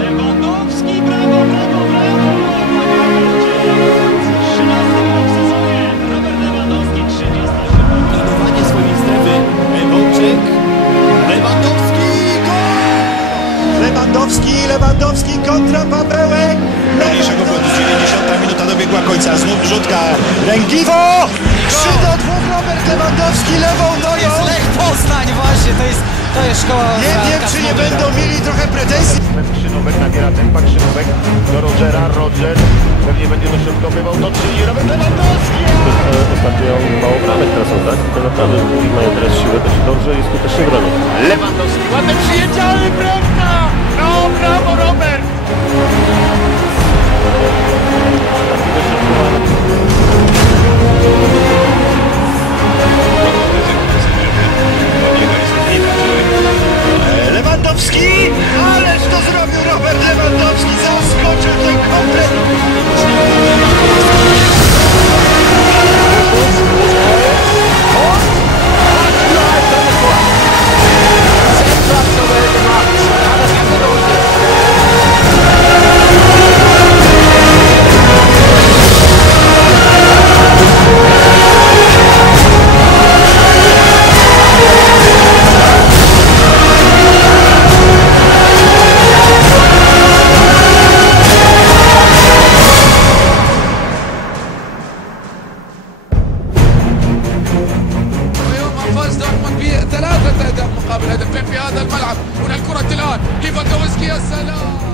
Lewandowski, brawo, brawo, brawo. 13 gol w sezonie. Robert Lewandowski, 30. Pilnowanie swojej strefy. Wączyk. Lewandowski. Gol! Lewandowski, Lewandowski kontra Pawełek. Mniejszego błędu 90 minuta dobiegła końca. Znów wrzutka. Ręgiwo! 3 do 2 Robert Lewandowski lewą To jest nogą. Lech Poznań właśnie, to jest, to jest szkoła Nie wiem, czy nie będą mieli trochę pretensji. Krzynówek nabiera tempa, Krzynówek do Rogera, Roger pewnie będzie dośrodkowywał to, czyli Robert Lewandowski! Ostatnio mało bramek tracą, tak? To naprawdę i mają teraz siłę, to się dobrze i skutecznie bronią. Lewandowski, ładne przyjęcie, ale bramka! No, brawo Robert! بثلاثة أهداف مقابل هدفين في هذا الملعب. هنا الكرة الآن. ليفاندوفسكي يا سلام